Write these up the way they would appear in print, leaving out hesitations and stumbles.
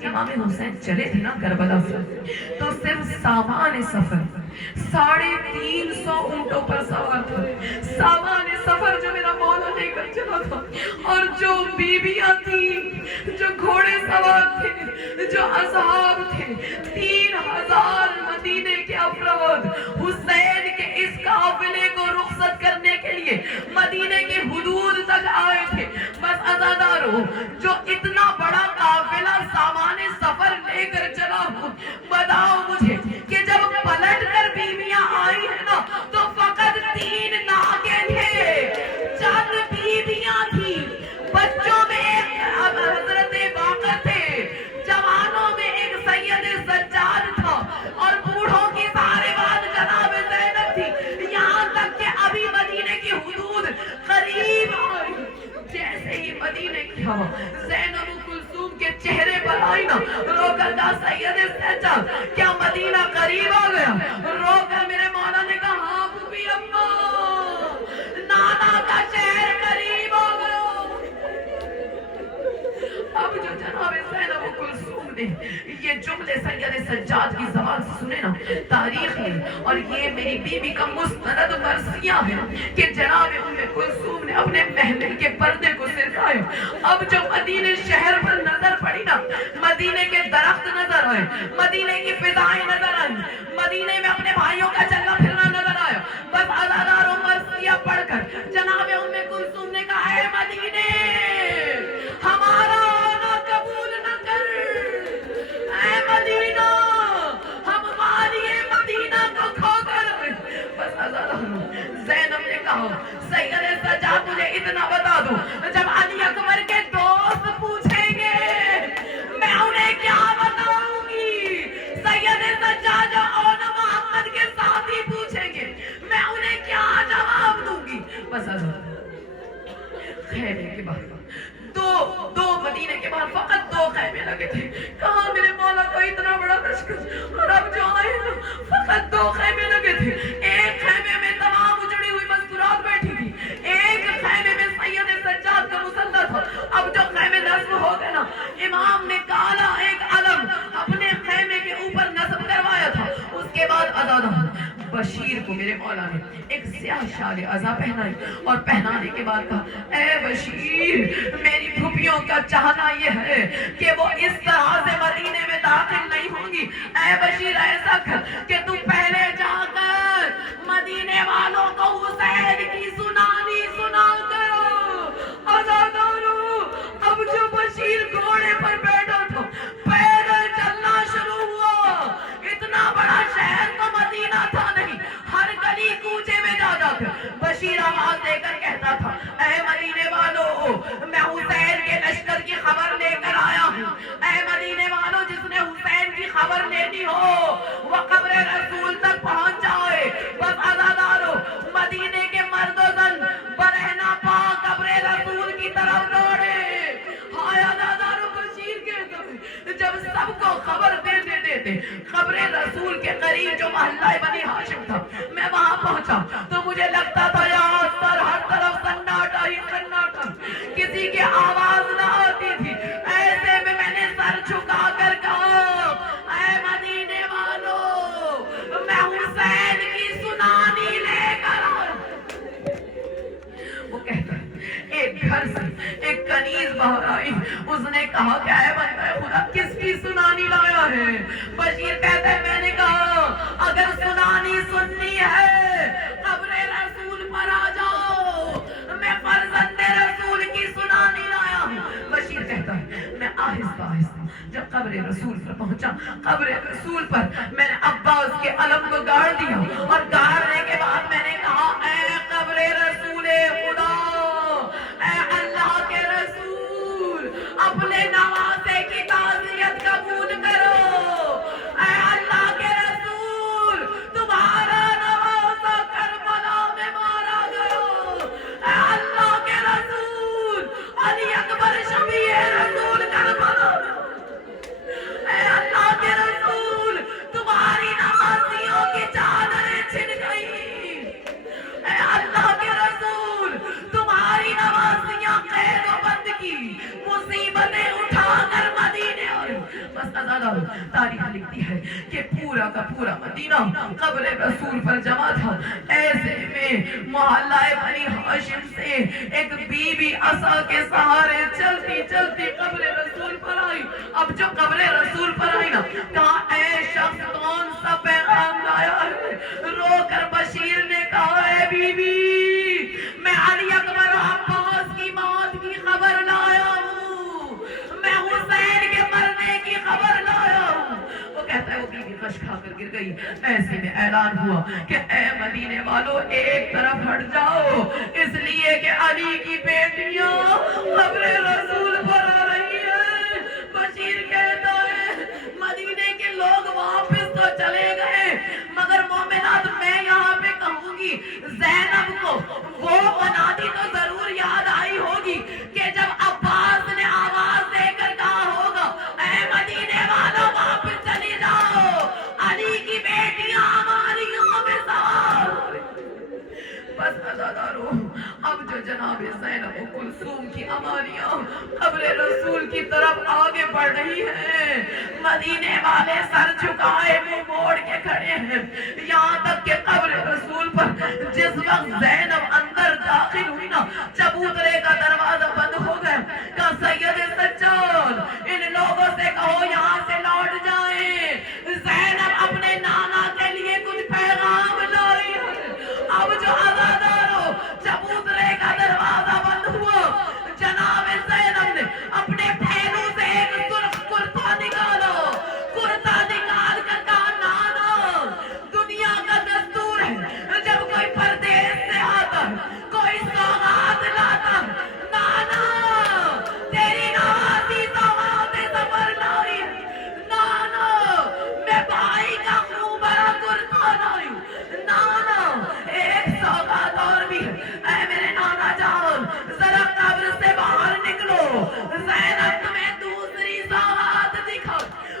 جب امام حسین چلے تھے نا کربلا سے تو صرف سامان سفر 350 اونٹوں پر سوار تھا. سامان سفر جو میرا مولا لے کر چلا تھا, اور جو بیویاں تھیں, جو گھوڑے سوار تھے, جو اصحاب تھے, 3000 مدینے کے افراد حسین کے اس قافلے کو رخصت کرنے کے لیے مدینے کے حدود تک آئے تھے. بس عزادارو, جو اتنا بڑا قافلہ سامان سفر لے کر چلا ہوں, بتاؤ مجھے کہ جب پلٹ کر بیویاں آئی ہیں نا تو فقط 3 ناگے تھے, 4 بیویاں تھی, بچوں میں ایک حضرت باقر تھے, جوانوں میں ایک سید سجاد تھا, اور بوڑھوں کی سارے بعد جناب زینب تھی. یہاں تک کہ ابھی مدینے کی حدود قریب آئی. جیسے ہی مدینے کی ہوا زینب کلثوم کے چہرے پر آئی نا, رو کر کہا سید سجاد کیا مدینہ قریب آ گیا؟ رو کر میرے مولا نے کہا ہاں بوبی اماں, نانا کا شہر قریب آ گیا. اب جو جناب زینب کلثوم نے یہ جملے سید سجاد کی زبان سے سنے نا تاریخ میں, اور یہ میری بیوی کا مستند مرثیہ ہے کہ جناب ام کلثوم نے اپنے محمل کے پردے کو سرکایا. اب جو مدینے شہر پر نظر پڑی نا, مدینے کے درخت نظر آئے, مدینے کی فضائیں نظر آئیں, مدینے میں اپنے بھائیوں کا چلنا پھرنا نظر آیا. بس عزادار و مرثیہ پڑھ کر جناب ام کلثوم نے کہا اے مدینے ہمارا آنا قبول نہ کر, اے مدینہ ہم والی مدینہ کو کھو کر. بس عزادار زینب نے کہا سید سجاد مجھے اتنا بتا دو, جب علی اکبر کے دوست پوچھیں گے میں انہیں کیا بتاؤں گی؟ سید سجاد اور محمد کے ساتھی پوچھیں گے میں انہیں کیا جواب دوں گی؟ بس خیمے کے بعد دو مدینے کے بعد فقط 2 خیمے لگے تھے. کہاں میرے مولا کا اتنا بڑا لشکر, اور اب جو آئے نا فقط 2 خیمے لگے تھے. ایک خیمے میں تمام اجڑی ہوئی مذکورات بیٹھی تھی, ایک خیمے میں سید سجاد کا مسلح تھا. اب جو خیمے نصب ہو گئے نا, امام نے کالا ایک علم اپنے خیمے کے اوپر نصب کروایا تھا. اس کے بعد عزادار بشیر کو میرے مولا نے ایک سیاہ شال عزا پہنائی, اور پہنانے کے بعد کہا اے بشیر میری پھوپھیوں کا چاہنا یہ ہے کہ وہ اس طرح سے مدینے میں داخل نہیں ہوں گی. اے بشیر ایسا کر کہ تم پہلے جا کر مدینے والوں کو حسین کی سنانی سنا کرو. عزادارو, اب جو بشیر گھوڑے پر بیٹھا تھا پیدل چلنا شروع ہوا. اتنا بڑا شہر تو مدینہ تھا نہیں, ہر گلی کوچے میں جا جا کر بشیر آواز دے کر کہتا تھا اے مدینے والوں میں حسین کے لشکر کی خبر لے کر آیا ہوں. اے مدینے والوں جس نے حسین کی خبر لینی ہو وہ قبر رسول تک پہنچ جائے. بس عزادارو مدینے کے مرد و زن برہنہ پا قبر رسول کی طرف دوڑے. ہائے عزادارو بشیر کے جب سب کو خبر دیتے قبر رسول کے قریب جو محلہ بنی ہاشم تھا میں وہاں پہنچا تو مجھے لگتا تھا یہاں پر ہر طرف سناٹا ہی سناٹا, کسی کی آواز نہ آتی تھی. ایسے میں نے سر جھکا کر کہا اے مدینے والوں میں حسین کی سنانی لے کر آیا. وہ کہتا ایک گھر سے ایک کنیز باہر آئی, اس نے کہا کہ اے بندہ خدا کس کی سنانی لایا ہے؟ بشیر کہتا ہے میں نے کہا اگر سنانی سننی ہے قبر رسول پر آ جاؤ, میں فرزند رسول کی سنانی لایا ہوں. بشیر کہتا ہے میں آہستہ آہستہ جب قبر رسول پر پہنچا, قبر رسول پر میں نے عباس کے علم کو گاڑ دیا, اور گاڑنے کے بعد میں نے کہا اے قبر رسول خدا, اے اللہ کے رسول اپنے نواسے کی تعزیت قبول کرو. اے اللہ کے رسول تمہارا نواسا کربلا میں مارا گیا. اے اللہ کے رسول علی اکبر شفیع رسول کربلا میں. اے اللہ کے رسول تمہاری نواسیوں کی چادریں چھن گئی. بس آزادہ تاریخ لکھتی ہے کہ پورا کا پورا مدینہ قبر رسول پر جمع تھا. ایسے میں محلہ بنی ہاشم سے ایک بی بی عصا کے سہارے چلتی چلتی قبر رسول پر آئی. اب جو قبر رسول پر آئی نا, کہا اے شخص کون سا پیغام لایا ہے؟ رو کر بشیر نے کہا اے بی بی, میں علی اکبر عباس کی موت کی خبر لایا ہوں, میں حسین کے مرنے کی خبر لایا ہوں. وہ کہتا ہے وہ بی بی خش کھا کر گر گئی. ایسے میں اعلان ہوا کہ اے مدینے والو ایک طرف ہٹ جاؤ, اس لیے کہ علی کی بیٹیاں قبر رسول پر آ رہی ہیں. بشیر کہتا ہے مدینے کے لوگ واپس تو چلے گئے, مگر مومنات میں یہاں پہ کہوں گی زینب کو وہ منادی تو ضرور یاد آئی ہوگی کہ جب عباس نے آواز دے کر کہا ہوگا اے مدینے والوں واپس چلی جاؤ, علی کی بیٹیاں ہماری یہاں پہ سوار. بس عزادارو, اب جو جناب زینب و کلثوم کی امانیاں قبر رسول کی طرف آگے بڑھ رہی ہیں, مدینے والے سر جھکائے منہ موڑ کے کھڑے ہیں. یہاں تک کہ قبر رسول پر جس وقت زینب اندر داخل ہوئی نا, چبوترے کا دروازہ بند ہو گیا. کہا سید سجاد ان لوگوں سے کہو یہاں سے لوٹ جائیں, زینب اپنے نانا کے لیے کچھ پیغام لائی ہے. اب جو عزادارو چبوترے کا دروازہ بند ہوا, جناب زینب نے اپنے پھیلوں سے ایک سرخ کرتا نکالا. کرتا نکال کر کہا نانا, دنیا کا دستور ہے جب کوئی پردیس سے آتا ہے, کوئی سوغات لاتا ہے, نانا تیری نوازی سوغات سفر لائی. نانا میں بھائی کا خون بھرا کرتا لائی. نانا ایک سوغات اور بھی ہے, اے میرے نانا جان ذرا قبر سے باہر نکلو, زینب تمہیں دوسری سوغات دکھا.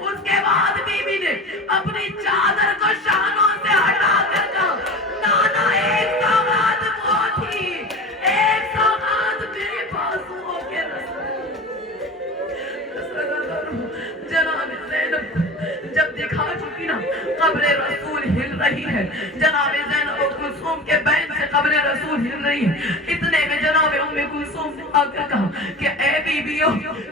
اس کے بعد بی بی نے اپنی چادر کو شانوں سے ہٹا کر کہا نانا ایک سوغات وہ تھی, ایک سوغات میرے پاس ہو کے جناب زینب جب دکھا چکی نا قبر رسول ہل رہی ہے, جناب زینب و کلثوم کے بین سے قبر رسول ہل رہی ہے. اتنے میں جناب ام کلثوم نے آ کر کہا کہ اے بیویو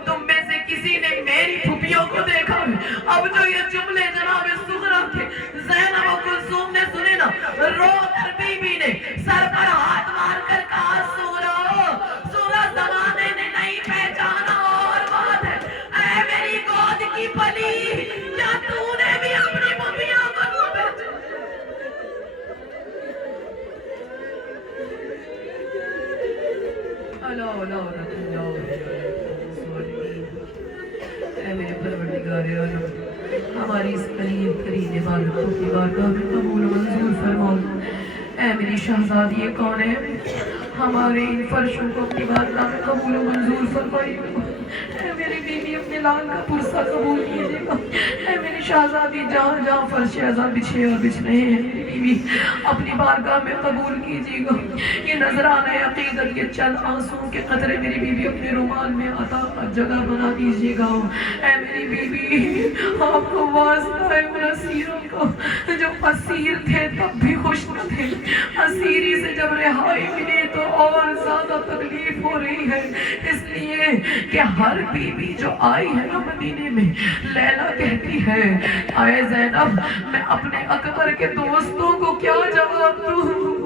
تم میں سے کسی نے میری پھوپھیوں کو دیکھا ہے؟ اب جو یہ جملے جناب سغرا کے زینب و کلثوم نے سنے نا, رو کر بی بی نے سر پر ہاتھ مار کر کہا سغرا زمانے نے نہیں پہچانا اور بات ہے, اے میری گود کی پلی, کیا تو نے بھی اپنی پھوپھیوں کو نہیں پہچانا؟ اے میرے پروردگار عالم, ہماری اس قریب ترین عبادتوں کی بارگاہ میں قبول و منظور فرماؤ. اے میری شہزادی کون ہے, ہمارے ان فرشوں کو اپنی بارگاہ میں قبول و منظور فرمائیے. اے میری بیوی اپنے لال کا پرسہ قبول کیجیے گا. اے میری شہزادی جہاں جہاں فرش اعظم بچھے اور بچھ رہے ہیں میری بیوی اپنی بارگاہ میں قبول کیجیے گا. یہ نذرانے عقیدت کے چند آنسوں کے قطرے میری بیوی اپنے رومال میں عطا جگہ بنا دیجیے گا. اے میری بیوی آپ کو واسطہ ہے ان اسیروں کو جو اسیر تھے تب بھی خوش نہ تھے, اسیری سے جب رہائی ملی تو اور زیادہ تکلیف ہو رہی ہے. اس لیے کہ ہر بیوی جو آئی ہے نا مدینے میں لیلا کہتی ہے اے زینب میں اپنے اکبر کے دوستوں کو کیا جواب دوں.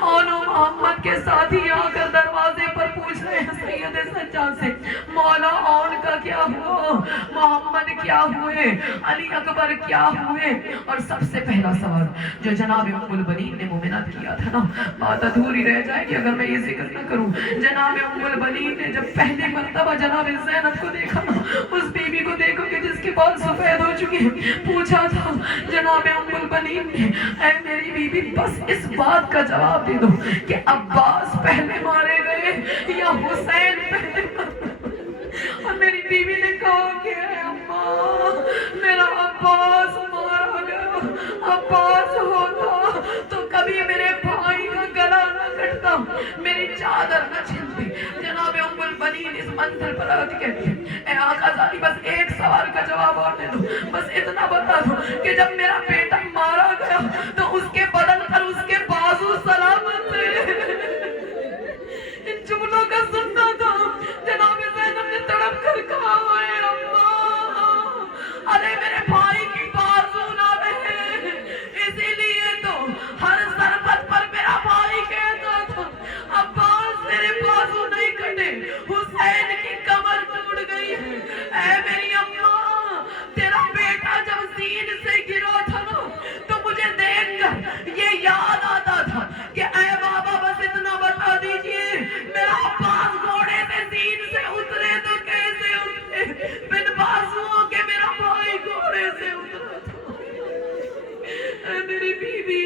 اون و محمد کے ساتھی آ کر دروازے پر پوچھ رہے ہیں سید سجاد سے مولا اون کا کیا ہوا, محمد کیا ہوئے, علی اکبر کیا ہوئے. اور سب سے پہلا سوال جو جناب ام البنین نے مومنات کیا تھا نا, بات ادھوری رہ جائے گی اگر میں یہ ذکر نہ کروں. جناب ام البنین نے جب پہلی مرتبہ جناب زینب کو دیکھا نا, اس بیوی کو دیکھو کہ جس کے بال سفید ہو چکے ہیں, پوچھا تھا جناب ام البنین نے اے میری بیوی بس اس بات کا جواب دے دو کہ عباس پہلے مارے گئے یا حسین پہلے مارے. اور میری بیوی نے کہا کہ اے اماں میرا عباس مارا گیا, عباس ہوتا تو کبھی میرے بھائی کا گلا نہ کٹتا, میری چادر نہ چھلتی. جناب ام البنین منی اس منزل پر آتی کہتی ہے اے آقا زادی بس ایک سوال کا جواب اور دے دو، بس اتنا بتا دو کہ جب میرا بیٹا مارا گیا تو اس کے بدن پر اس کے بازو سلامت تھے۔ ان جملوں کا سننا تھا جناب زینب نے تڑپ کر کہا اے اللہ، ارے میرے بھائی کی بازو نہ رہے، اسی لیے تو ہر ضربت پر میرا بھائی کہتا تھا عباس میرے بازو نہیں کٹے، حسین کی کمر ٹوٹ گئی ہے۔ اے میری اماں، تیرا بیٹا جب زین سے گرا تھا نا تو مجھے دیکھ کر یہ یاد آتا تھا کہ اے بابا بس اتنا بتا دیجئے میرا عباس گھوڑے سے زین سے اترے تو کیسے اترے، بن بازوؤں کے میرا بھائی گھوڑے سے اترا تھا۔ اے میری بی بی،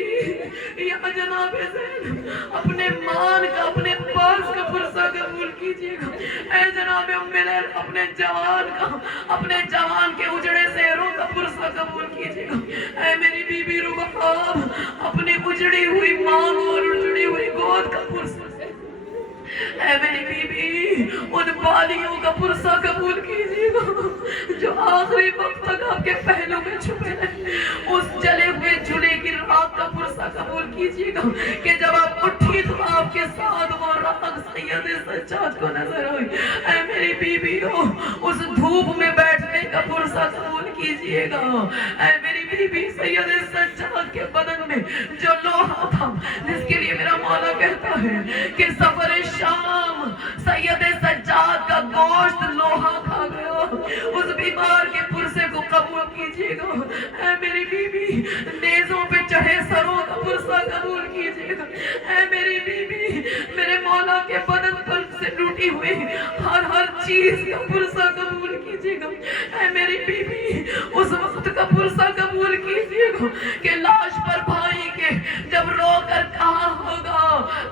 یا جناب زین اپنے مان کا اپنے عباس کا پرسہ قبول کیجئے گا۔ اے جناب ام لیل اپنے جوان کا اپنے جوان کے اجڑے سہروں کا پرسہ قبول کیجئے گا۔ اے میری بی بی رباب اپنی اجڑی ہوئی مان اور اجڑی ہوئی گود کا پرسہ، اے میری بی بی ان بالیوں کا پرسہ قبول کیجئے گا جو آخری وقت تک آپ کے پہلوں میں چھپے رہے۔ اس جلے ہوئے جھولے کی راگ کا پرسہ قبول کیجئے گا کہ جب آپ اٹھی تو آپ کے ساتھ وہ راگ سید سجاد کو نظر آئی۔ اے میری بی بی اس دھوپ میں بیٹھنے کا پرسہ قبول کیجئے گا۔ اے میری بی بی سید سجاد کے بدن میں جو لوہا تھا جس کے لیے میرا مولا کہتا ہے کہ سفر شام سید سجاد کا گوشت لوہا کھا گیا، اس بیمار کے پرسے کو قبول کیجئے گا۔ اے میری بی بی نیزوں پہ چڑھے سروں کا پرسہ قبول کیجئے گا۔ اے میری بی بی میرے مولا کے بدن پر سے لوٹی ہوئی ہر چیز کا پرسہ قبول کیجئے گا۔ اے میری بی بی اس وقت کا پرسہ قبول کیجئے گا کہ لاش پر بھائی کے جب رو کر کہا ہوگا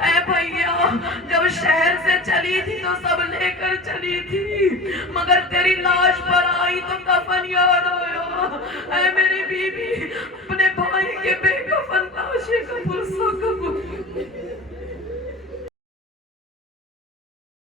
اے بھائیا جب شہر سے چلی تھی تو سب لے کر چلی تھی مگر تیری لاش پر